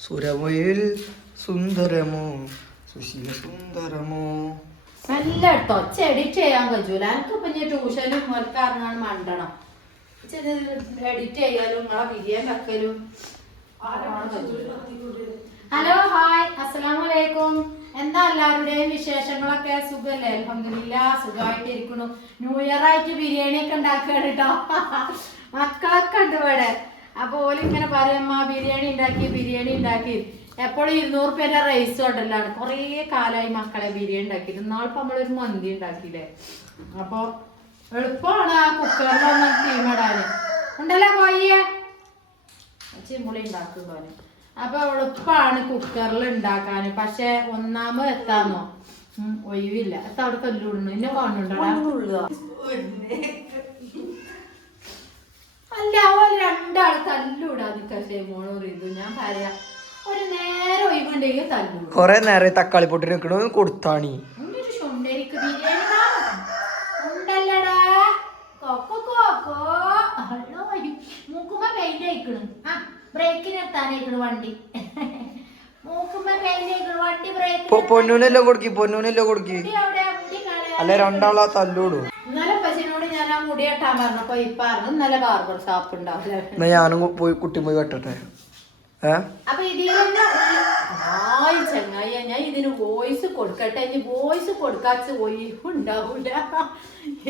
സുരമയിൽ സുന്ദരമോ? സുശീല സുന്ദരമോ? നല്ല കേട്ടോ. എഡിറ്റ് ചെയ്യാൻ കഴിയൂല എനിക്കിപ്പോ ഞാൻ ട്യൂഷനും വർക്കാറിനാണ് മണ്ടണം. എഡിറ്റ് ചെയ്യാലും നിങ്ങളെ ബിരിയാൻ വെക്കലും. ഹലോ ഹായ് അസ്സലാമു അലൈക്കും. എന്താ എല്ലാവരുടെയും വിശേഷങ്ങളൊക്കെ? സുഖല്ലേ? അലഹമില്ല സുഖമായിട്ടിരിക്കണു ന്യൂ ഇയർ ആയിട്ട് ബിരിയാണി ഒക്കെ ഉണ്ടാക്കുകയാണ് കേട്ടോ. മക്കളൊക്കെ ഉണ്ട് ഇവിടെ. അപ്പൊ ഓലിങ്ങനെ പറയമ്മ ബിരിയാണി ഉണ്ടാക്കി ബിരിയാണി ഉണ്ടാക്കി. എപ്പോഴും ഇരുന്നൂറ് പേരുടെ റൈസ് ഉണ്ടല്ലാണ്. കുറേ കാലമായി മക്കളെ ബിരിയാണി ഉണ്ടാക്കിയിട്ട്. ഇന്നാളിപ്പോ നമ്മളൊരു മന്തി ഉണ്ടാക്കിയില്ലേ? അപ്പൊ എളുപ്പമാണ് ആ കുക്കറിലൊന്നും തീമിടാന് ഉണ്ടല്ലോ കോയ്യേ ചിമ്മുളി ഉണ്ടാക്കും പോലെ അപ്പൊ എളുപ്പമാണ് കുക്കറിൽ ഉണ്ടാക്കാൻ പക്ഷെ ഒന്നാമത് എത്താന്നോ? ഉം, ഒഴിവില്ല. എത്താ അവിടെ തല്ലുവിടുന്നു എന്നെ കാണുന്നുണ്ടോ അല്ല അവർ രണ്ടാൾ തല്ലൂടാ നിക്കേ മോൾ ഇത് ഞാൻ പറയാ. ഒരു നേരം ഒഴിവുണ്ടെങ്കിൽ തല്ലു കൊറേ നേരം തക്കാളി പൊട്ടി നിക്കണു. കൊടുത്താണി ഒരു ചുണ്ടരിക്ക് ബിരിയാണി കാണും. ഉണ്ടല്ലടാ കൊക്കോ കോക്കോ അല്ലോ മൂക്കുമ്പ പെയിന്റ് അയക്കണു ബ്രേക്കിന് വണ്ടി പൊന്നൂനെല്ലാം കൊടുക്കി പൊന്നൂനെല്ലാം കൊടുക്കി. അല്ല രണ്ടാളാ തല്ലൂടും എന്നാ ഞാനും പോയി കുട്ടി പോയി ഇതിലെന്നെ ആയി ഞാൻ ഇതിന് വോയിസ് കൊടുക്കട്ടെ ഇനി വോയിസ് കൊടുക്കാച്ച ഒഴിവുണ്ടാവൂല.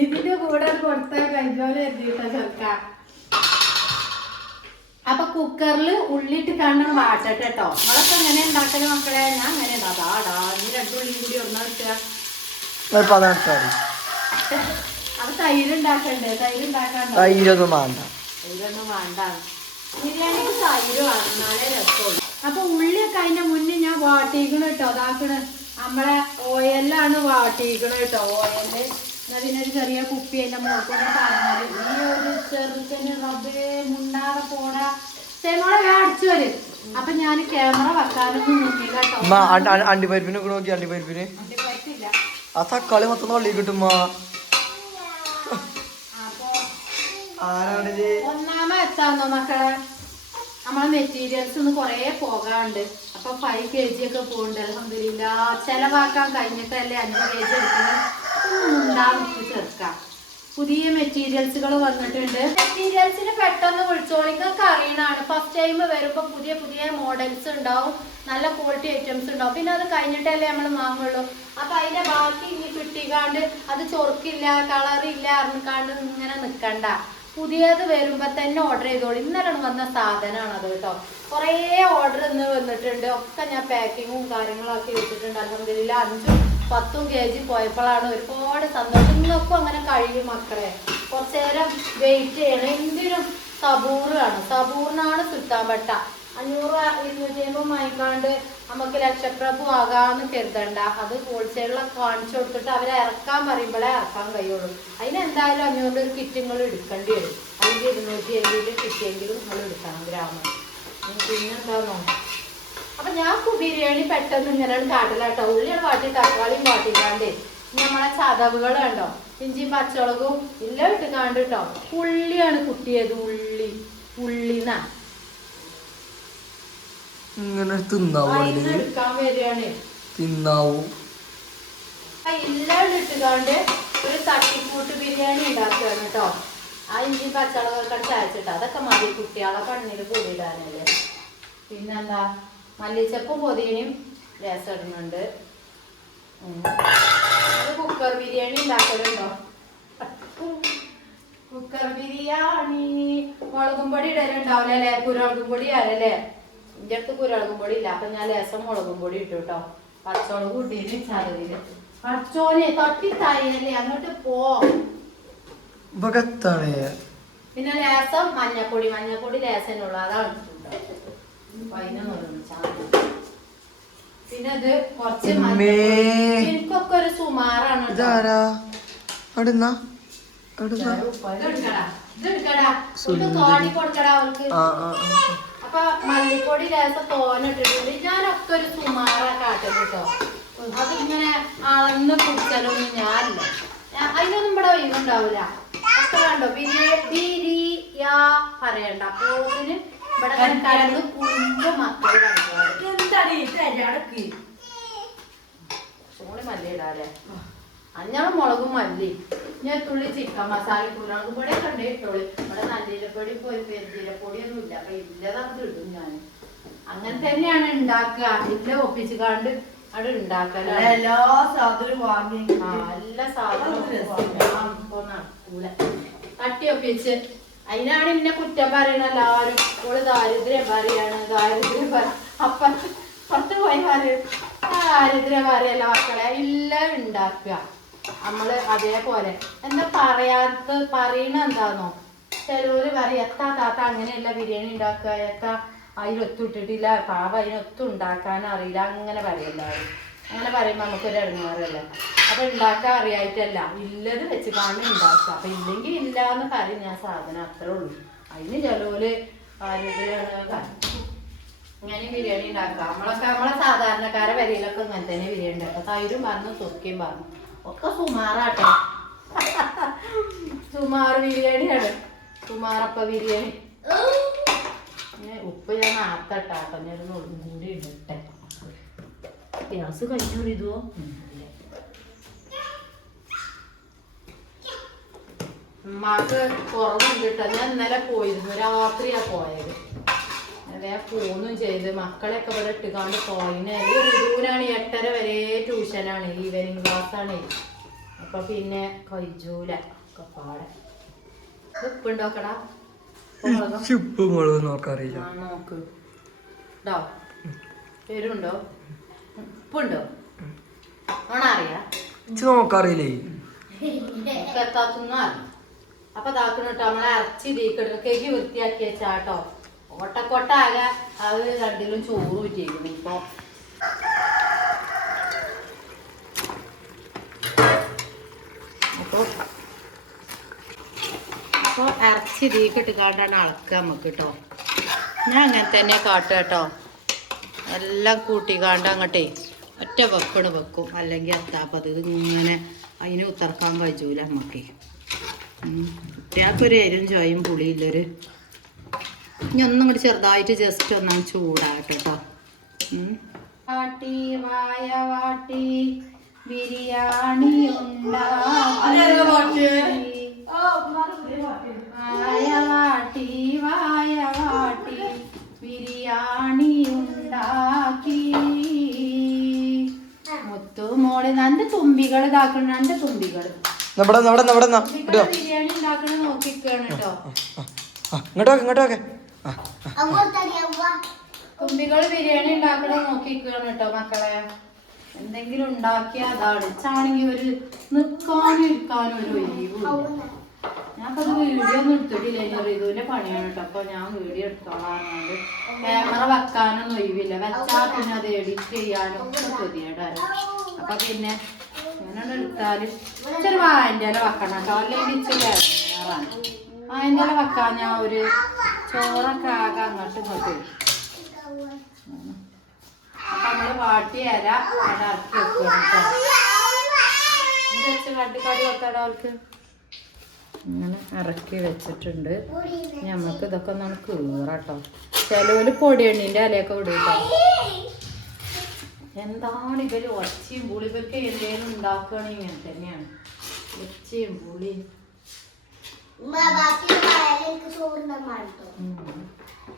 ഇതിന്റെ കൂടെ കൊടുത്താൽ കഴിഞ്ഞോലെ എഴുതിയിട്ട ചെറുക്ക അപ്പൊ കുക്കറിൽ ഉള്ളിട്ട് കാണണം വാട്ടട്ടെ കേട്ടോ അതൊക്കെ എങ്ങനെ ഉണ്ടാക്കൽ മക്കളെ? ഞാൻ അങ്ങനെ അതാടാ നീ രണ്ടുള്ളി കൂടി ഒന്നാ പതിനെട്ടാണ് അപ്പൊ തൈര് ഉണ്ടാക്കണ്ടേ? തൈര് ഉണ്ടാക്കാണ്ടോ? തൈരൊന്നും വേണ്ട. തൈരൊന്നും വേണ്ട. ബിരിയാണിക്ക് തൈര് വേണം. നല്ല രസമുള്ളൂ. അപ്പൊ ഉള്ളിയൊക്കെ അതിന്റെ മുന്നേ ഞാൻ വാട്ടിക്കണ കേട്ടോ അതാക്കണ് നമ്മളെ ഓയിലാണ് വാട്ടിക്കണ കേട്ടോ ഓയിൽ എന്നാ പിന്നെ ഒരു ചെറിയ കുപ്പി അതിന്റെ മുഖത്തൊന്ന് പറഞ്ഞാൽ ഈ ഒരു ചെറുക്കന് റബ്ബേ മുണ്ടാതെ പോടാ ചേമോളെ വേ അടിച്ചു വരും. അപ്പൊ ഞാൻ ക്യാമറ വെക്കാനൊന്നും നോക്കിയില്ല കേട്ടോ. അണ്ടിപ്പരിപ്പിന് നോക്കി അണ്ടിപ്പരിപ്പിന്? ആ തക്കാളി മൊത്തം തള്ളി കിട്ടും ഒന്നാമ എത്താന്നോ മക്കളെ? നമ്മളെ മെറ്റീരിയൽസ് ഒന്ന് കൊറേ പോകാണ്ട്. അപ്പൊ ഫൈവ് കെ ജി ഒക്കെ പോകുന്നുണ്ട് അലഹമില്ല ചെലവാക്കാൻ കഴിഞ്ഞിട്ടല്ലേ അഞ്ച് കെ ജി എടുക്കുന്നത് ചേർക്കാം പുതിയ മെറ്റീരിയൽസുകൾ വന്നിട്ടുണ്ട്. മെറ്റീരിയൽസിന് പെട്ടെന്ന് വിളിച്ചോളിക്കൊക്കെ അറിയണാണ് ഫസ്റ്റ് ടൈം വരുമ്പോൾ പുതിയ പുതിയ മോഡൽസ് ഉണ്ടാവും. നല്ല ക്വാളിറ്റി ഐറ്റംസ് ഉണ്ടാവും. പിന്നെ അത് കഴിഞ്ഞിട്ടല്ലേ നമ്മൾ വാങ്ങുള്ളൂ. അപ്പം അതിന്റെ ബാക്കി ഇനി കിട്ടിക്കാണ്ട് അത് ചൊറുക്കില്ല കളറില്ല അറിഞ്ഞിക്കാണ്ട് ഇങ്ങനെ നിൽക്കണ്ട പുതിയത് വരുമ്പോൾ തന്നെ ഓർഡർ ചെയ്തോളൂ. ഇന്നലാണ് വന്ന സാധനമാണ് അത് കേട്ടോ. കുറേ ഓർഡർ ഇന്ന് വന്നിട്ടുണ്ട്. ഒക്കെ ഞാൻ പാക്കിങ്ങും കാര്യങ്ങളൊക്കെ വെച്ചിട്ടുണ്ട് അലഹമില്ല അഞ്ചും പത്തും കെ ജി പോയപ്പോഴാണ് ഒരുപാട് സന്തോഷം. ഇന്നൊക്കെ അങ്ങനെ കഴിയും മക്കളെ. കുറച്ചു നേരം വെയിറ്റ് ചെയ്യണം. എന്തിനും സബൂറാണ്. സബൂറിനാണ് സുൽത്താൻ പറ്റ അഞ്ഞൂറ് ഇരുന്നൂറ്റി അമ്പത് വാങ്ങിക്കാണ്ട് നമുക്ക് ലക്ഷപ്രഭു ആകാമെന്ന് കരുതണ്ട. അത് ഹോൾസെയിലൊക്കെ കാണിച്ചു കൊടുത്തിട്ട് അവരെ ഇറക്കാൻ പറയുമ്പോഴേ ഇറക്കാൻ കഴിയുള്ളൂ. അതിനെന്തായാലും അഞ്ഞൂറിന്റെ ഒരു കിറ്റുകൾ എടുക്കേണ്ടി വരും. അല്ലെങ്കിൽ ഇരുന്നൂറ്റി എഴുപതിന്റെ കിറ്റിയെങ്കിലും നിങ്ങൾ എടുക്കണം ഗ്രാമം. പിന്നെന്താണോ അപ്പൊ ഞാൻ ബിരിയാണി പെട്ടെന്ന് ഇങ്ങനെയാണ് കാട്ടിലാട്ടോ. ഉള്ളിയാണ് വാട്ടി തക്കാളിയും വാട്ടിക്കാണ്ട് നമ്മളെ ചതവുകൾ കണ്ടോ? ഇഞ്ചിയും പച്ചമുളകും എല്ലാം ഇട്ട് കാണ്ട് കേട്ടോ ഉള്ളിയാണ് കുട്ടിയത് ഉള്ളി. ഉള്ളിന്നാ. ഇങ്ങനെ തിന്നാവൂ അതിന് അതിൽ എടുക്കാൻ വരികയാണ്. തിന്നാവൂ? എല്ലാം ഇട്ടുകാണ്ട് ഒരു തട്ടിക്കൂട്ട് ബിരിയാണി ഉണ്ടാക്കുകയാണ് കേട്ടോ ആ ഇഞ്ചി പച്ചമുളകൊക്കെ ചായച്ചിട്ട് അതൊക്കെ മതി കുട്ടികളെ കണ്ണിൽ കൂടിയിടാനല്ലേ. പിന്നെന്താ? മല്ലിച്ചപ്പും പൊതിയനും രസം ഇടുന്നുണ്ട് കുക്കർ ബിരിയാണി ഉണ്ടാക്കലുണ്ടോ? കുക്കർ ബിരിയാണി. മുളകും പൊടി ഇടലുണ്ടാവില്ല അല്ലേ? കുരുമുളകും പൊടി ആരല്ലേ എന്റെ അടുത്ത് കുരുമുളകും പൊടി ഇല്ല. അപ്പൊ ഞാൻ ലേസം മുളകും പൊടി ഇട്ടു കേട്ടോ പച്ചമുളക് കൂട്ടിയിട്ട് ചതവിൽ. പച്ചോനെ തട്ടി തായല്ലേ അങ്ങോട്ട് പോ. പിന്നെ ലേസം മഞ്ഞപ്പൊടി. മഞ്ഞപ്പൊടി ലേസനുള്ള അതാണ്. പതിനൊന്ന് ചാടി. പിന്നെ ഇത് കുറച്ച്. എനിക്കൊക്കെ ഒരു സുമാറാണ് ഇതാരാ? അവിടുന്നാ? അവിടുന്നാ. അപ്പൊ മല്ലിപ്പൊടി ലേസം തോനിട്ടിട്ടുണ്ട് ഞാനൊക്കെ ഒരു സുമാറാ കാട്ടും കേട്ടോ. അത് ഇങ്ങനെ അളന്ന് കുടിച്ചാലൊന്നും ഞാനില്ല. അതിനൊന്നും ഇവിടെ ഒഴിവുണ്ടാവില്ല. ഒക്കെ കണ്ടോ പിന്നെ പറയണ്ട. അപ്പോത്തിന് ഇവിടെ കടന്ന് കുടുംബ മക്കൾ കളിക്കാറ് എന്താണ് ഈ തരാടക്ക് ചോളി മല്ലി ഇടാല്ലേ? അഞ്ഞാളും മുളകും മല്ലി. ഞാൻ തുള്ളി ചിക്കൻ മസാല കുരുമുളക് പൊടി കണ്ടിട്ടുള്ളു ഇട്ടോളി. ഇവിടെ നല്ലീരപ്പൊടി പോയി പെരുജീരപ്പൊടി ഒന്നും ഇല്ല അപ്പൊ ഇല്ലതത് ഇടും ഞാൻ അങ്ങനെ തന്നെയാണ് ഉണ്ടാക്കുക ഇല്ല ഒപ്പിച്ച് കാണ്ട് അവിടെ ഉണ്ടാക്കാൻ എല്ലാ സാധനവും വാങ്ങി എല്ലാ സാധനവും നടക്കൂല. തട്ടി ഒപ്പിച്ച് അതിനാണ് ഇന്നെ കുറ്റം പറയണ എല്ലാവരും ഓൾ ദാരിദ്ര്യം പറയാണ് ദാരിദ്ര്യം പറ. അപ്പ പുറത്ത് പോയി പറയും. ദാരിദ്ര്യം പറയല്ല മക്കളെ. എല്ലാം ഉണ്ടാക്കുക നമ്മൾ അതേപോലെ. എന്താ പറയാത്ത പറയണ എന്താന്നോ? ചിലവര് പറയും എത്താ താത്ത അങ്ങനെയല്ല ബിരിയാണി ഉണ്ടാക്കുക എത്താ അതിനൊത്തു ഇട്ടിട്ടില്ല. പാവ അതിനൊത്തും ഉണ്ടാക്കാൻ അറിയില്ല അങ്ങനെ പറയല്ലാരും അങ്ങനെ പറയുമ്പോൾ നമുക്കൊരു ഇടങ്ങാറല്ലേ? അപ്പൊ ഉണ്ടാക്കാൻ അറിയായിട്ടല്ല. ഇല്ലത് വെച്ച് കാണി ഉണ്ടാക്കുക അപ്പൊ ഇല്ലെങ്കിൽ ഇല്ല എന്ന് പറയും. ഞാൻ സാധനം അത്രേ ഉള്ളൂ. അതിന് ചിലവര് ഇങ്ങനെ ബിരിയാണി ഉണ്ടാക്കുക നമ്മളൊക്കെ നമ്മളെ സാധാരണക്കാരെ വരിയിലൊക്കെ ഇങ്ങനെ തന്നെ ബിരിയാണി ഉണ്ടാക്കുക തൈരും പറഞ്ഞു സുക്കിയും പറഞ്ഞു. ഒക്കെ സുമാറാട്ടെ. സുമാർ ബിരിയാണിയാണ്. സുമാറപ്പ ബിരിയാണി. ഉപ്പ് ഞാൻ നാർത്തട്ടാട്ടോ ഞാനൊരു നുള്ളും കൂടി ഇടട്ടെ ഗ്യാസ് കഴിഞ്ഞു ഇതുവോ ഉമ്മാക്ക് കുറവുണ്ട് കേട്ടോ ഞാൻ ഇന്നലെ പോയിരുന്നു. രാത്രിയാ പോയത്. അതെ പോന്നും ചെയ്ത് മക്കളെയൊക്കെ ഇവിടെ ഇട്ടുകാണ്ട് പോയിന്. ഋതുവിനാണ് എട്ടര വരെ ട്യൂഷനാണ് ഈവനിങ് ക്ലാസ്സാണ് ആണ്. അപ്പൊ പിന്നെ കഴിച്ചൂല. ഒക്കെ പാടെ. ഉപ്പുണ്ടോക്കടാ ഉപ്പ് മുളക് നോക്കാറിയില്ല നോക്ക്. ഇതോ. പേരുണ്ടോ ഉപ്പുണ്ടോ? ഇച്ച് നോക്കാറിയില്ലേ? എത്താത്തുന്ന അപ്പൊ താക്കണിട്ടോ നമ്മളെ ഇറച്ചി തീക്കിടുന്നു കേക്ക് വൃത്തിയാക്കി വെച്ചാട്ടോ. ഓട്ടക്കൊട്ടാകെ അത് രണ്ടിലും ചോറ് പറ്റിയിരിക്കുന്നു ഇപ്പൊ. അപ്പൊ അപ്പൊ ഇറച്ചി തീക്കിട്ട് കാണ്ടാണ് അളക്കുക നമുക്ക് കേട്ടോ ഞാൻ അങ്ങനെ തന്നെ കാട്ടുക കേട്ടോ എല്ലാം കൂട്ടിക്കാണ്ട് അങ്ങോട്ടേ ഒറ്റ വെക്കണ് വെക്കും. അല്ലെങ്കിൽ എത്താപ്പത് ഇങ്ങനെ അതിന് ഉത്തർക്കാൻ കഴിച്ചൂല നമുക്ക് കുട്ടികൾക്കൊരു എരും ചോയും പുളിയില്ലൊരു ഇനി ഒന്നും കൂടി ചെറുതായിട്ട് ജസ്റ്റ് ഒന്നാം ചൂടാകട്ടെ കേട്ടോ വാട്ടി വായ വാട്ടി ബിരിയാണി വായ വാട്ടി വായ വാട്ടി ബിരിയാണി ഉണ്ടാക്കി മുത്തുമോളെ നന്റെ തുമ്പികൾ ഇതാക്കണം നന്റെ തുമ്പികൾ. ഇവിടെ ഇവിടെ തുമ്പികൾ ബിരിയാണി ഉണ്ടാക്കണ നോക്കിക്കാണ് കേട്ടോ. ഇങ്ങോട്ടോക്കെ ഇങ്ങോട്ടോക്കെ തുമ്പികൾ ബിരിയാണി ഉണ്ടാക്കണ നോക്കിക്കാണ് കേട്ടോ മക്കളെ. എന്തെങ്കിലും ഉണ്ടാക്കിയ അതാണ്. ചാണകി ഒരു നിൽക്കാനും ഇരിക്കാനും ഒരു ഒഴിവില്ല ഞാനിപ്പോ അത് വീഡിയോ ഒന്നും എടുത്തിട്ടില്ല. ഇനി റിതുവിന്റെ പണിയാണ് ഞാൻ വീഡിയോ എടുത്തോളാം ക്യാമറ വെക്കാനൊന്നും ഒഴിവില്ല. വെച്ചാ പിന്നെ അത് എഡിറ്റ് ചെയ്യാനും ഒക്കെ പുതിയടാണ് അപ്പൊ പിന്നെ ഞാനത് എടുത്താൽ ഇച്ചിരി വായന്റെ ഇല അല്ലെങ്കിൽ ഇച്ചിരി ഇറങ്ങാറാണ് വായന്റെ ഇല ഞാൻ ഒരു ചോറൊക്കെ ആകെ അങ്ങോട്ട് ഇങ്ങോട്ട് അപ്പൊ നമ്മൾ വാട്ടി ഇല ഇറക്കി വെക്കണം കേട്ടോ. ഇത് ഇങ്ങനെ ഇറക്കി വെച്ചിട്ടുണ്ട്. ഞമ്മക്ക് നമുക്ക് ഇതൊക്കെ ഒന്ന് കീറാട്ടോ. ചിലവര് പൊടിയണ്ണീന്റെ അലയൊക്കെ വിടൂട്ടോ. എന്താണ് ഇവർ ഒച്ചയും പുളി ഇവർക്ക് എന്തെങ്കിലും ഉണ്ടാക്കുകയാണെങ്കിൽ ഇങ്ങനെ തന്നെയാണ്. ഒച്ചയും പുളി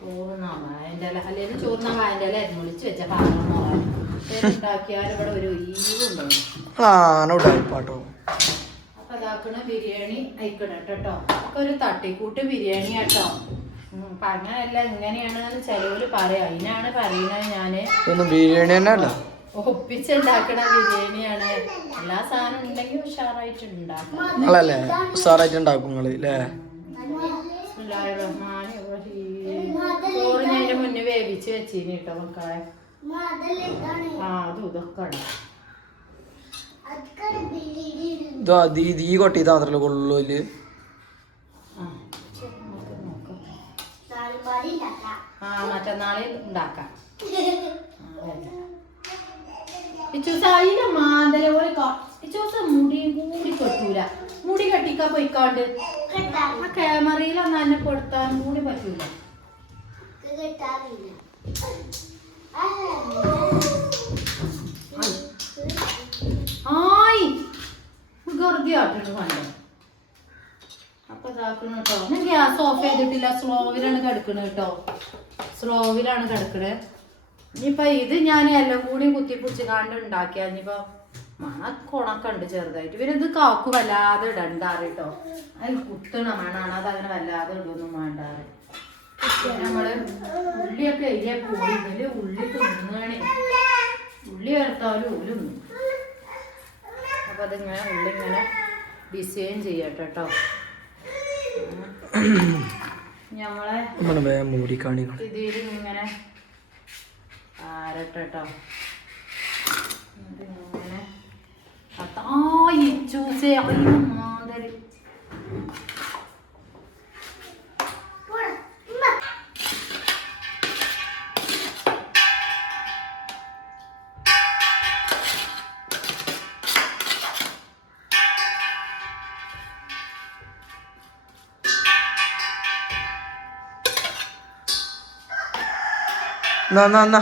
ചോറുന്ന വായന്റെ ഇല അല്ലെങ്കിൽ ചോറുന്ന വായന്റെ അല്ലെ വിളിച്ചു വെച്ച പാത്രം ഉണ്ടാക്കിയാൽ ഇവിടെ ഒരു ഈവുണ്ടാവും അതാക്കണ ബിരിയാണി അയക്കണം കേട്ടോ ഒക്കെ ഒരു തട്ടിക്കൂട്ട് ബിരിയാണി കേട്ടോ. പറഞ്ഞല്ല എങ്ങനെയാണെന്ന് ചിലവര് പറയാം. അതിനാണ് പറയുന്നത് ഞാൻ. ബിരിയാണി തന്നെ ഒപ്പിച്ചുണ്ടാക്കണ ബിരിയാണിയാണ്. എല്ലാ സാധനം ഉണ്ടെങ്കിൽ ഉഷാറായിട്ട് ഉണ്ടാക്കാം. ചോറ് ഞാൻ മുന്നേ വേവിച്ച് വെച്ചീനി കേട്ടോ മക്കളെ. ആ അതും ഇതൊക്കെ ഉണ്ട് ഇതാ ദീ ദീ കൊട്ടി ഉണ്ടാക്കാം. മാന്തല പോലെ മുടിയും കൂടി കെട്ടൂല മുടി കെട്ടിക്കാൻ പോയിക്കാണ്ട്. ആ ക്യാമറയിൽ ഒന്ന് തന്നെ കൊടുത്താലും കൂടി പറ്റൂല ആയി ഗർദി ആട്ടിട്ട് കണ്ടോ അപ്പൊ ഇതാക്കണം കേട്ടോ. ഞാൻ ഗ്യാസ് ഓഫ് ചെയ്തിട്ടില്ല. സ്ലോവിലാണ് കിടക്കണത് കേട്ടോ. സ്ലോവിലാണ് കിടക്കണത് ഇനിയിപ്പൊ ഇത് ഞാൻ എല്ലാം കൂടി കുത്തിപ്പിടിച്ച് കാണ്ട് ഉണ്ടാക്കിയ ഇനിയിപ്പോ മണ കുണക്കുണ്ട് ചെറുതായിട്ട്. പിന്നെ ഇത് കാക്കു വല്ലാതെ ഇടണ്ടാറ് കേട്ടോ. അത് കുത്തണ മണാണ്. അത് അങ്ങനെ വല്ലാതെ ഇടൊന്നും വേണ്ടാറ് നമ്മൾ ഉള്ളിയൊക്കെ എരിയ പോയി ഇതിൽ ഉള്ളി തിന്നുകയാണേ ഉള്ളി വറുത്താലും ഉള്ളി തിന്നും അപ്പൊ അതിങ്ങനെ ഉള്ളിങ്ങനെ ഡിസൈൻ ചെയ്യട്ടെ കേട്ടോ ഞമ്മളെ മൂടി കാണിക്കണം ഇതിൽ ഇങ്ങനെ ആരട്ടെ കേട്ടോ ഇതിങ്ങനെ ആ ഈ അയ്യോ മാതിരി എന്നാ എന്നാ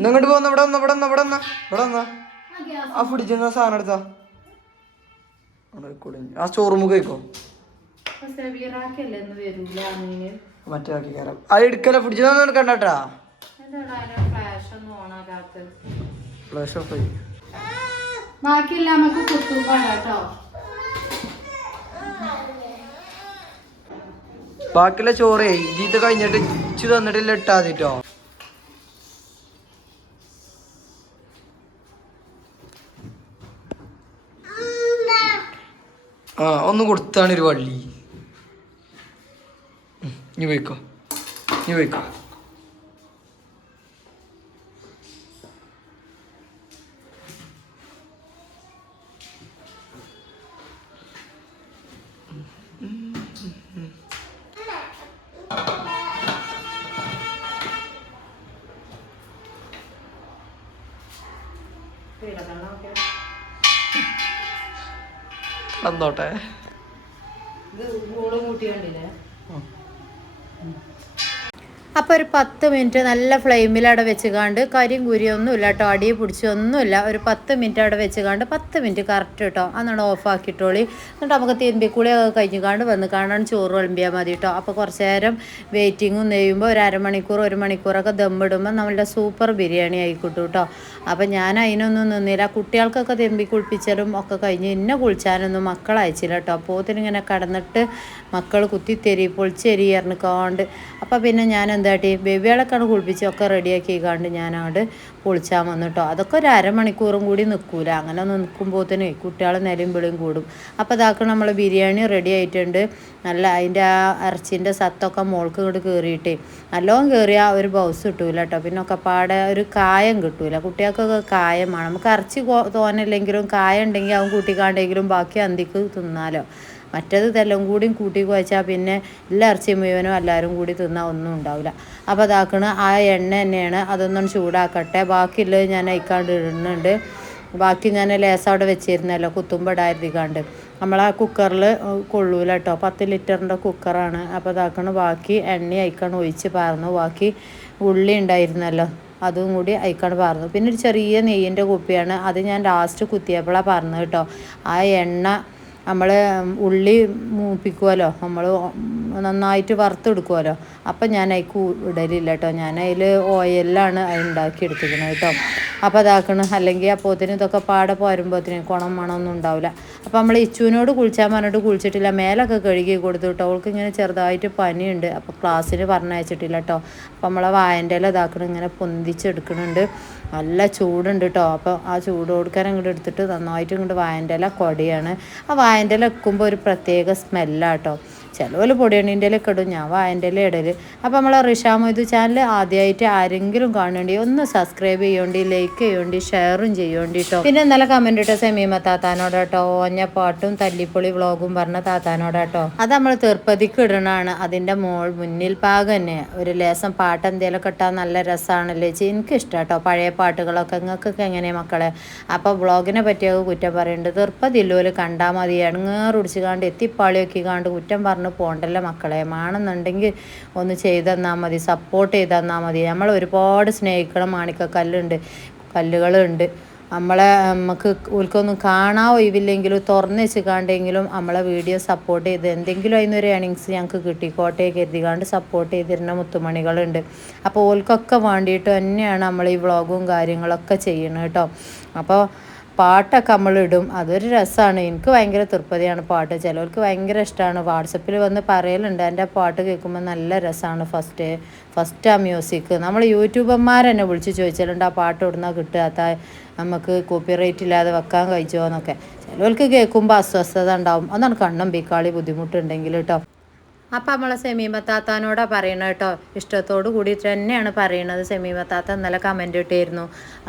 ഇങ്ങോട്ട് പോന്ന ഇവിടെ വന്ന ഇവിടെ വന്ന ഇവിടെ വന്ന ഇവിടെ വന്ന. ആ പിടിച്ചിരുന്ന സാധനം എടുത്താ. ആ സ്റ്റോർ കഴിക്കോ? മറ്റേ ആക്കി കയറാം ആ എടുക്കല എടുക്കണ്ടാട്ടാ എന്താണ് ഫ്ലാഷ് ഒന്നും ഓണാകാത്ത ഫ്ലാഷ് ഓഫ് ആയി. ബാക്കിയല്ല നമുക്ക് കുത്തുമ്പോ കേട്ടോ ബാക്കിയുള്ള ചോറ് ഇത് കഴിഞ്ഞിട്ട് ഇച്ചു തന്നിട്ടില്ല ഇട്ടാതിട്ടോ. ആ ഒന്ന് കൊടുത്താണ് ഒരു വള്ളി. ഇനി പോയിക്കോ. നീ പോയിക്കോ. വന്നോട്ടെ. അപ്പോൾ ഒരു പത്ത് മിനിറ്റ് നല്ല ഫ്ലെയിമിൽ അവിടെ വെച്ചുകാണ്ട് കരിയും കുരിയൊന്നും ഇല്ല കേട്ടോ അടിയെ പിടിച്ചൊന്നുമില്ല ഒരു പത്ത് മിനിറ്റ് അവിടെ വെച്ചുകാണ്ട് പത്ത് മിനിറ്റ് കറക്റ്റ് കേട്ടോ അന്നാണ് ഓഫ് ആക്കിയിട്ടോളി. എന്നിട്ട് നമുക്ക് തിരുമ്പിക്കുളിയൊക്കെ കഴിഞ്ഞുകാണ്ട് വന്ന് കാണാൻ ചോറ് വിളമ്പിയാൽ മതി കേട്ടോ അപ്പോൾ കുറച്ച് നേരം വെയിറ്റിങ്ങും നെയ്യുമ്പോൾ ഒരു അരമണിക്കൂർ ഒരു മണിക്കൂറൊക്കെ ദമ്മിടുമ്പോൾ നമ്മളുടെ സൂപ്പർ ബിരിയാണി ആയിക്കോട്ടു കേട്ടോ അപ്പം ഞാൻ അതിനൊന്നും നിന്നില്ല. കുട്ടികൾക്കൊക്കെ തെമ്പി കുളിപ്പിച്ചാലും ഒക്കെ കഴിഞ്ഞ് എന്നെ കുളിച്ചാനൊന്നും മക്കൾ അയച്ചില്ല കേട്ടോ പോത്തിനിങ്ങനെ കടന്നിട്ട് മക്കൾ കുത്തിത്തെരി പൊളിച്ചെരി എറിഞ്ഞിക്കാണ്ട് അപ്പം പിന്നെ ഞാൻ എന്താട്ടി ബേബികളൊക്കെയാണ് കുളിപ്പിച്ച് ഒക്കെ റെഡിയാക്കി കാണ്ട് ഞാൻ അങ്ങോട്ട് പൊളിച്ചാൽ വന്നു കേട്ടോ അതൊക്കെ ഒരു അരമണിക്കൂറും കൂടി നിൽക്കൂല അങ്ങനെ നിൽക്കുമ്പോഴത്തേന് കുട്ടികൾ നിലയും വിളിയും കൂടും. അപ്പോൾ ഇതാക്കണം നമ്മൾ ബിരിയാണി റെഡി ആയിട്ടുണ്ട്. നല്ല അതിന്റെ ആ ഇറച്ചിന്റെ സത്തൊക്കെ മോൾക്ക് ഇങ്ങോട്ട് കയറിയിട്ടേ നല്ലോണം കയറിയാൽ ഒരു ബൗസ് കിട്ടൂല കേട്ടോ പിന്നെ ഒക്കെ പാടെ ഒരു കായം കിട്ടൂല. കുട്ടികൾക്കൊക്കെ കായമാണ്. നമുക്ക് ഇറച്ചി തോന്നില്ലെങ്കിലും കായം ഉണ്ടെങ്കിൽ അവൻ കൂട്ടിക്കാണ്ടെങ്കിലും ബാക്കി അന്തിക്ക് തിന്നാലോ. മറ്റത് ഇതെല്ലാം കൂടിയും കൂട്ടി കുഴച്ചാൽ പിന്നെ എല്ലാ ഇറച്ചി മുഴുവനും എല്ലാവരും കൂടി തിന്നാൽ ഒന്നും ഉണ്ടാവില്ല അപ്പോൾ അതാക്കണ ആ എണ്ണ തന്നെയാണ്. അതൊന്നും ചൂടാക്കട്ടെ. ബാക്കിയുള്ളത് ഞാൻ അയക്കാണ്ട് ഇടുന്നുണ്ട്. ബാക്കി ഞാൻ ലേസ് അവിടെ വെച്ചിരുന്നല്ലോ കുത്തുമ്പടായിരുന്നിക്കാണ്ട് നമ്മൾ ആ കുക്കറിൽ കൊള്ളൂല കേട്ടോ പത്ത് ലിറ്ററിന്റെ കുക്കറാണ്. അപ്പോൾ ഇതാക്കണ ബാക്കി എണ്ണ അയക്കാണ് ഒഴിച്ച് പാർന്നു. ബാക്കി ഉള്ളി ഉണ്ടായിരുന്നല്ലോ അതും കൂടി അയക്കാണ് പാർന്നു. പിന്നെ ഒരു ചെറിയ നെയ്യിന്റെ കുപ്പിയാണ്. അത് ഞാൻ ലാസ്റ്റ് കുത്തിയപ്പോഴാണ് പറഞ്ഞത് കേട്ടോ ആ എണ്ണ നമ്മൾ ഉള്ളി മൂപ്പിക്കുമല്ലോ നമ്മൾ നന്നായിട്ട് വറുത്തെടുക്കുമല്ലോ അപ്പം ഞാൻ അതിൽ ഇടലില്ല കേട്ടോ ഞാൻ അതിൽ ഓയിലാണ് അത് ഉണ്ടാക്കിയെടുത്തിരിക്കുന്നത് കേട്ടോ അപ്പോൾ അതാക്കണം. അല്ലെങ്കിൽ അപ്പോത്തിന് ഇതൊക്കെ പാടെ പോരുമ്പോത്തിന് കുണം മണമൊന്നും ഉണ്ടാവില്ല അപ്പോൾ നമ്മൾ ഇച്ചുവിനോട് കുളിച്ചാൽ പറഞ്ഞിട്ട് കുളിച്ചിട്ടില്ല. മേലൊക്കെ കഴുകി കൊടുത്തു കേട്ടോ അവൾക്ക് ഇങ്ങനെ ചെറുതായിട്ട് പനിയുണ്ട്. അപ്പോൾ ക്ലാസ്സിന് പറഞ്ഞയച്ചിട്ടില്ല കേട്ടോ അപ്പോൾ നമ്മളെ വായന്റെ ഇല ഇതാക്കണം. ഇങ്ങനെ പൊന്തിച്ചെടുക്കുന്നുണ്ട് നല്ല ചൂടുണ്ട് കേട്ടോ അപ്പോൾ ആ ചൂട് കൊടുക്കാൻ അങ്ങോട്ട് എടുത്തിട്ട് നന്നായിട്ട് ഇങ്ങോട്ട് വായന്റെ ഇല കൊടിയാണ്. ആ വായന്റെ ഇല വെക്കുമ്പോൾ ഒരു പ്രത്യേക സ്മെല്ലാട്ടോ ചിലവർ പൊടിയണ്ണീന്റെ ഇലയൊക്കെ ഇടും. ഞാൻ വായന്റെ ഇല ഇടൽ. അപ്പോൾ നമ്മളെ റിഷാമൊയ്തു ചാനൽ ആദ്യമായിട്ട് ആരെങ്കിലും കാണേണ്ടി ഒന്ന് സബ്സ്ക്രൈബ് ചെയ്യേണ്ടി ലൈക്ക് ചെയ്യേണ്ടി ഷെയറും ചെയ്യേണ്ടി കേട്ടോ പിന്നെ ഇന്നലെ കമന്റ് ഇട്ട സെമീമ താത്താനോട് കേട്ടോ ഓഞ്ഞ പാട്ടും തല്ലിപ്പൊളി വ്ളോഗും പറഞ്ഞ താത്താനോട് കേട്ടോ അത് നമ്മൾ തിരുപ്പതിക്ക് ഇടണാണ്. അതിന്റെ മോൾ മുന്നിൽ പാകം തന്നെ. ഒരു ലേസം പാട്ട് എന്തെങ്കിലുമൊക്കെ ഇട്ടാൽ നല്ല രസമാണല്ലേ ചേച്ചി. എനിക്ക് ഇഷ്ടം കേട്ടോ പഴയ പാട്ടുകളൊക്കെ. നിങ്ങൾക്കൊക്കെ എങ്ങനെയാ മക്കളെ? അപ്പോൾ വ്ളോഗിനെ പറ്റിയൊക്കെ കുറ്റം പറയുന്നുണ്ട് തിരുപ്പതില്ലോൽ കണ്ടാൽ മതി കാണ്ട് എത്തിപ്പാളിയൊക്കെ കാണ്ട് കുറ്റം പറഞ്ഞ് പോണ്ടല്ലോ മക്കളെ. മാണെന്നുണ്ടെങ്കിൽ ഒന്ന് ചെയ്തെന്നാൽ മതി. സപ്പോർട്ട് ചെയ്ത് തന്നാൽ മതി. നമ്മൾ ഒരുപാട് സ്നേഹിക്കണം മാണിക്കക്കല്ലുണ്ട് കല്ലുകളുണ്ട്. നമ്മളെ നമുക്ക് ഓൽക്കൊന്നും കാണാൻ ഒഴിവില്ലെങ്കിലും തുറന്നു വെച്ച് കാണ്ടെങ്കിലും നമ്മളെ വീഡിയോ സപ്പോർട്ട് ചെയ്ത് എന്തെങ്കിലും അതിനൊരു ഏണിങ്സ് ഞങ്ങൾക്ക് കിട്ടിക്കോട്ടെ കരുതികാണ്ട് സപ്പോർട്ട് ചെയ്തിരുന്ന മുത്തുമണികളുണ്ട്. അപ്പോൾ ഓൽക്കൊക്കെ വേണ്ടിയിട്ട് തന്നെയാണ് നമ്മൾ ഈ വ്ളോഗും കാര്യങ്ങളൊക്കെ ചെയ്യണത് കേട്ടോ അപ്പോൾ പാട്ടൊക്കെ നമ്മളിടും. അതൊരു രസമാണ് എനിക്ക് ഭയങ്കര തൃപ്തിയാണ് പാട്ട്. ചിലവർക്ക് ഭയങ്കര ഇഷ്ടമാണ് വാട്സപ്പിൽ വന്ന് പറയലുണ്ട്. എന്റെ പാട്ട് കേൾക്കുമ്പോൾ നല്ല രസമാണ് ഫസ്റ്റ്. ഫസ്റ്റ് ആ മ്യൂസിക്. നമ്മൾ യൂട്യൂബർമാർ തന്നെ വിളിച്ച് ചോദിച്ചാലുണ്ട് ആ പാട്ട് ഇടുന്നാൽ കിട്ടാത്ത നമുക്ക് കോപ്പിറൈറ്റ് ഇല്ലാതെ വെക്കാൻ കഴിച്ചോ? എന്നൊക്കെ. ചിലവർക്ക് കേൾക്കുമ്പോൾ അസ്വസ്ഥത ഉണ്ടാവും. അതാണ് കണ്ണും ബിക്കാളി ബുദ്ധിമുട്ടുണ്ടെങ്കിൽ കേട്ടോ അപ്പം നമ്മളെ സെമീമത്താത്താനോടാ പറയണത് കേട്ടോ. ഇഷ്ടത്തോട് കൂടി തന്നെയാണ് പറയണത് സെമീമത്താത്ത ഇന്നലെ കമന്റ് ഇട്ടായിരുന്നു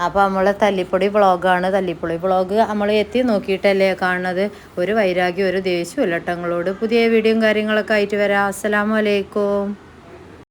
അപ്പോൾ നമ്മളെ തല്ലിപ്പൊടി വ്ളോഗാണ് തല്ലിപ്പൊടി വ്ളോഗ് നമ്മൾ എത്തി നോക്കിയിട്ടല്ലേ കാണുന്നത്. ഒരു വൈരാഗ്യം ഒരു ദേഷ്യമില്ല കേട്ടോ പുതിയ വീഡിയോയും കാര്യങ്ങളൊക്കെ ആയിട്ട് വരാം. അസ്സലാമു അലൈക്കും.